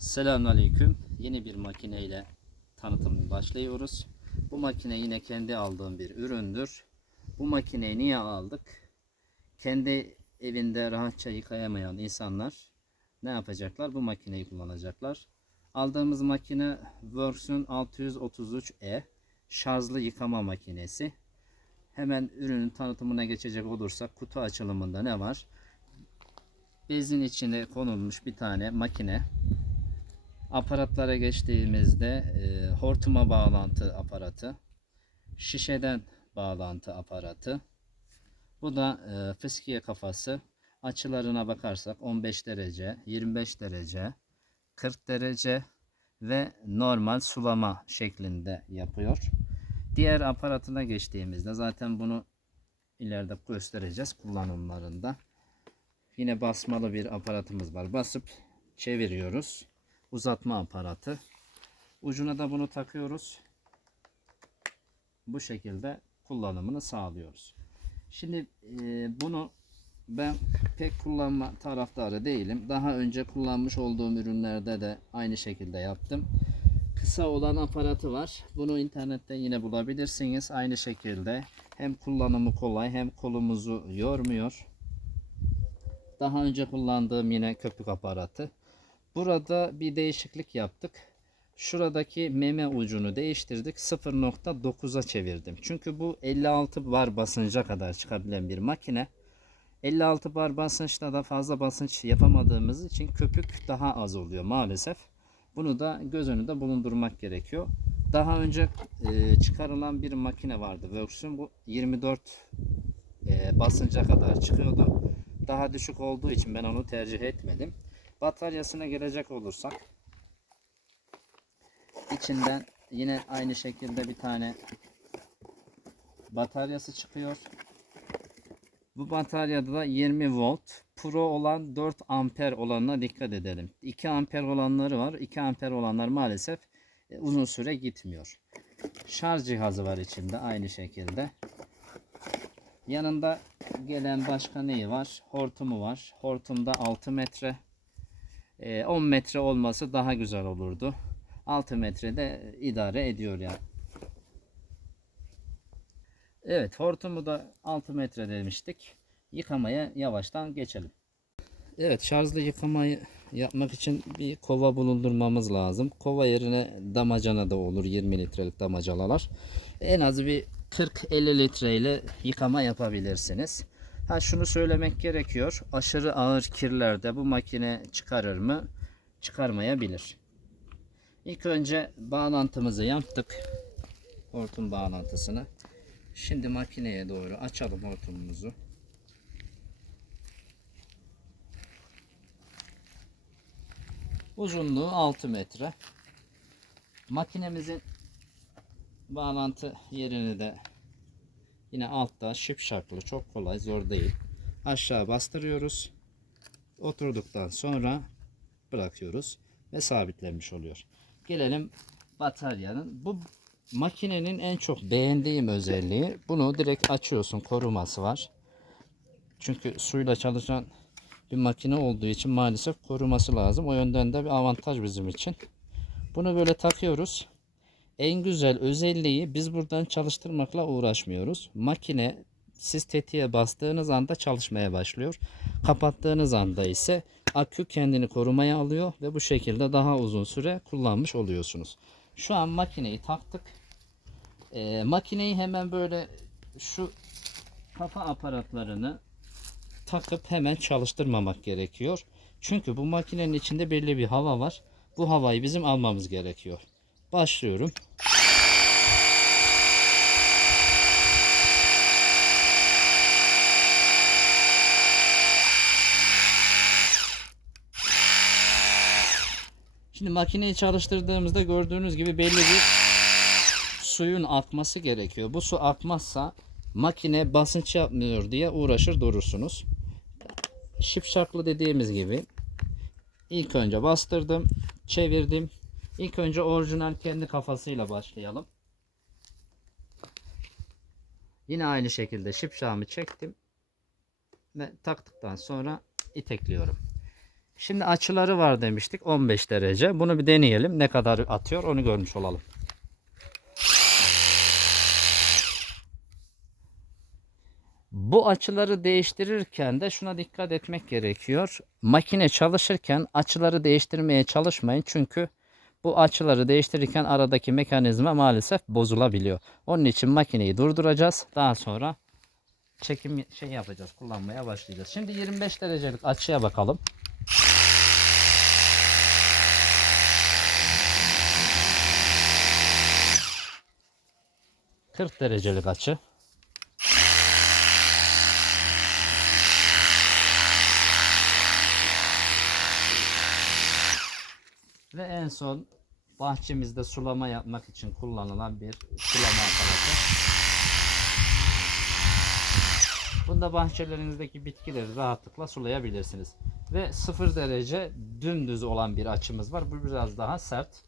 Selamünaleyküm. Yeni bir makine ile tanıtım başlıyoruz. Bu makine yine kendi aldığım bir üründür. Bu makineyi niye aldık? Kendi evinde rahatça yıkayamayan insanlar ne yapacaklar? Bu makineyi kullanacaklar. Aldığımız makine Works'un 633E şarjlı yıkama makinesi. Hemen ürünün tanıtımına geçecek olursak kutu açılımında ne var? Bezin içine konulmuş bir tane makine. Aparatlara geçtiğimizde e, hortuma bağlantı aparatı, şişeden bağlantı aparatı. Bu da e, fıskiye kafası. Açılarına bakarsak 15 derece, 25 derece, 40 derece ve normal sulama şeklinde yapıyor. Diğer aparatına geçtiğimizde zaten bunu ileride göstereceğiz kullanımlarında. Yine basmalı bir aparatımız var. Basıp çeviriyoruz. Uzatma aparatı. Ucuna da bunu takıyoruz. Bu şekilde kullanımını sağlıyoruz. Şimdi e, bunu ben pek kullanma taraftarı değilim. Daha önce kullanmış olduğum ürünlerde de aynı şekilde yaptım. Kısa olan aparatı var. Bunu internette yine bulabilirsiniz. Aynı şekilde hem kullanımı kolay hem kolumuzu yormuyor. Daha önce kullandığım yine köpük aparatı. Burada bir değişiklik yaptık. Şuradaki meme ucunu değiştirdik. 0.9'a çevirdim. Çünkü bu 56 bar basınca kadar çıkabilen bir makine. 56 bar basınçta da fazla basınç yapamadığımız için köpük daha az oluyor maalesef. Bunu da göz önünde bulundurmak gerekiyor. Daha önce e, çıkarılan bir makine vardı. Works'un bu 24 e, basınca kadar çıkıyordu. Daha düşük olduğu için ben onu tercih etmedim. Bataryasına gelecek olursak içinden yine aynı şekilde bir tane bataryası çıkıyor. Bu bataryada da 20 volt. Pro olan 4 amper olanına dikkat edelim. 2 amper olanları var. 2 amper olanlar maalesef e, uzun süre gitmiyor. Şarj cihazı var içinde aynı şekilde. Yanında gelen başka neyi var? Hortumu var. Hortumda 6 metre. E, 10 metre olması daha güzel olurdu. 6 metrede idare ediyor yani. Evet hortumu da 6 metre demiştik. Yıkamaya yavaştan geçelim. Evet şarjlı yıkamayı yapmak için bir kova bulundurmamız lazım. Kova yerine damacana da olur 20 litrelik damacanalar. En az bir 40-50 litre ile yıkama yapabilirsiniz. Ha şunu söylemek gerekiyor. Aşırı ağır kirlerde bu makine çıkarır mı? Çıkarmayabilir. İlk önce bağlantımızı yaptık. Hortum bağlantısını. Şimdi makineye doğru açalım hortumumuzu. Uzunluğu 6 metre. Makinemizin bağlantı yerini de yine altta şipşaklı çok kolay zor değil. Aşağı bastırıyoruz. Oturduktan sonra bırakıyoruz ve sabitlenmiş oluyor. Gelelim bataryanın. Bu makinenin en çok beğendiğim özelliği bunu direkt açıyorsun koruması var. Çünkü suyla çalışan bir makine olduğu için maalesef koruması lazım. O yönden de bir avantaj bizim için. Bunu böyle takıyoruz. En güzel özelliği biz buradan çalıştırmakla uğraşmıyoruz. Makine siz tetiğe bastığınız anda çalışmaya başlıyor. Kapattığınız anda ise akü kendini korumaya alıyor ve bu şekilde daha uzun süre kullanmış oluyorsunuz. Şu an makineyi taktık. Ee, makineyi hemen böyle şu kafa aparatlarını takıp hemen çalıştırmamak gerekiyor. Çünkü bu makinenin içinde belli bir hava var. Bu havayı bizim almamız gerekiyor. Başlıyorum. Şimdi makineyi çalıştırdığımızda gördüğünüz gibi belli bir suyun akması gerekiyor. Bu su akmazsa makine basınç yapmıyor diye uğraşır durursunuz. Şipşaklı dediğimiz gibi ilk önce bastırdım, çevirdim. İlk önce orijinal kendi kafasıyla başlayalım. Yine aynı şekilde şipşağımı çektim ve taktıktan sonra itekliyorum. Şimdi açıları var demiştik 15 derece. Bunu bir deneyelim. Ne kadar atıyor onu görmüş olalım. Bu açıları değiştirirken de şuna dikkat etmek gerekiyor. Makine çalışırken açıları değiştirmeye çalışmayın. Çünkü bu açıları değiştirirken aradaki mekanizma maalesef bozulabiliyor. Onun için makineyi durduracağız. Daha sonra çekim şey yapacağız. Kullanmaya başlayacağız. Şimdi 25 derecelik açıya bakalım. ...40 derecelik açı. Ve en son bahçemizde sulama yapmak için kullanılan bir sulama aparatı. Bunda bahçelerinizdeki bitkileri rahatlıkla sulayabilirsiniz. Ve 0 derece dümdüz olan bir açımız var. Bu biraz daha sert.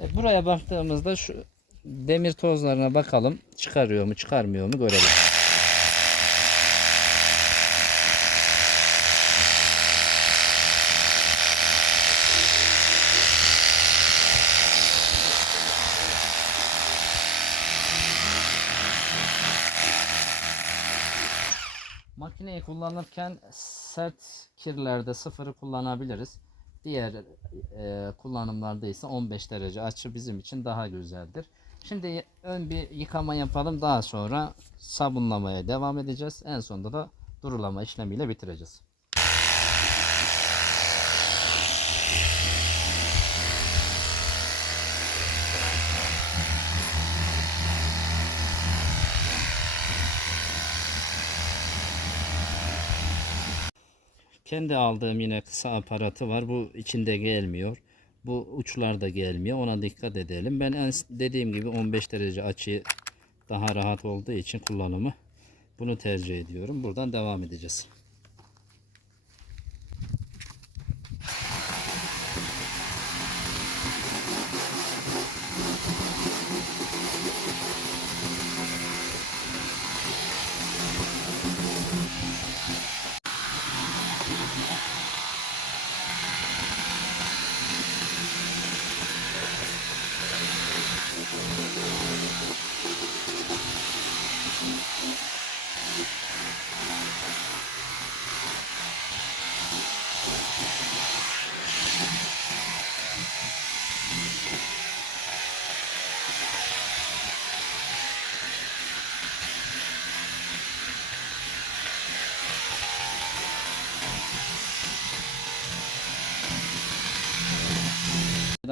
Evet, buraya baktığımızda şu demir tozlarına bakalım. Çıkarıyor mu çıkarmıyor mu görelim. Makineyi kullanırken sert kirlerde sıfırı kullanabiliriz. Diğer e, kullanımlarda ise 15 derece açı bizim için daha güzeldir. Şimdi ön bir yıkama yapalım. Daha sonra sabunlamaya devam edeceğiz. En sonunda da durulama işlemiyle bitireceğiz. Kendi aldığım yine kısa aparatı var. Bu içinde gelmiyor. Bu uçlar da gelmiyor. Ona dikkat edelim. Ben en dediğim gibi 15 derece açı daha rahat olduğu için kullanımı bunu tercih ediyorum. Buradan devam edeceğiz.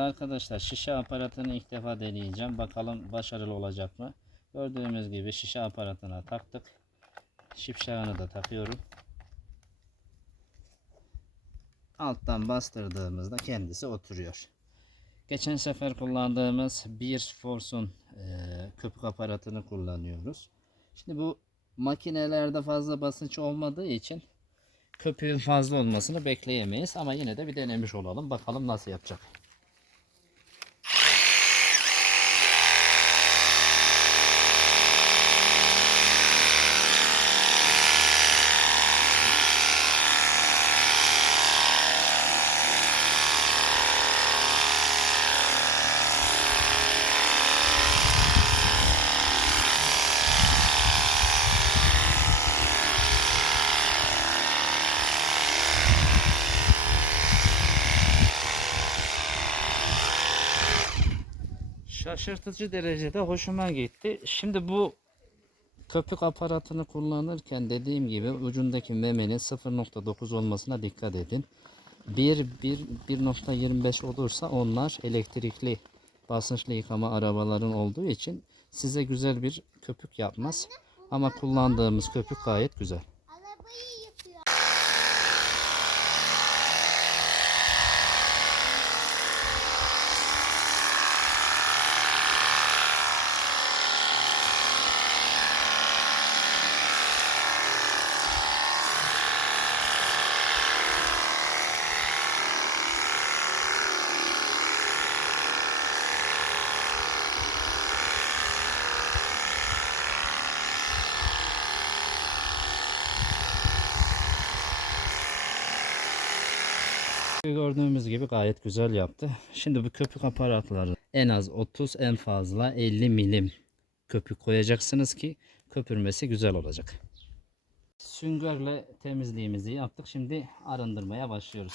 Arkadaşlar şişe aparatını ilk defa deneyeceğim. Bakalım başarılı olacak mı? Gördüğümüz gibi şişe aparatına taktık. Şipşağını da takıyorum. Alttan bastırdığımızda kendisi oturuyor. Geçen sefer kullandığımız bir Force'un e, köpük aparatını kullanıyoruz. Şimdi bu makinelerde fazla basınç olmadığı için köpüğün fazla olmasını bekleyemeyiz. Ama yine de bir denemiş olalım. Bakalım nasıl yapacak. Şaşırtıcı derecede hoşuma gitti. Şimdi bu köpük aparatını kullanırken dediğim gibi ucundaki memenin 0.9 olmasına dikkat edin. 1 1 1.25 olursa onlar elektrikli basınçlı yıkama arabaların olduğu için size güzel bir köpük yapmaz. Ama kullandığımız köpük gayet güzel. Gördüğümüz gibi gayet güzel yaptı. Şimdi bu köpük aparatları en az 30 en fazla 50 milim köpük koyacaksınız ki köpürmesi güzel olacak. Süngerle temizliğimizi yaptık. Şimdi arındırmaya başlıyoruz.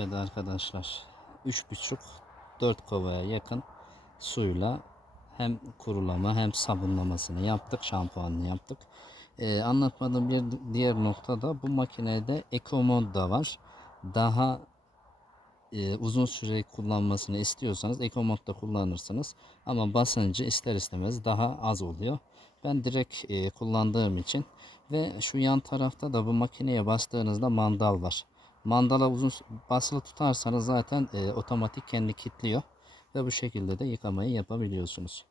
Evet arkadaşlar 3,5-4 kovaya yakın suyla hem kurulama hem sabunlamasını yaptık şampuanını yaptık. Ee, anlatmadığım bir diğer nokta da bu makinede Eco Mod da var. Daha e, uzun süre kullanmasını istiyorsanız Eco Mod'da kullanırsınız. Ama basıncı ister istemez daha az oluyor. Ben direkt e, kullandığım için ve şu yan tarafta da bu makineye bastığınızda mandal var. Mandala uzun basılı tutarsanız zaten e, otomatik kendi kilitliyor ve bu şekilde de yıkamayı yapabiliyorsunuz.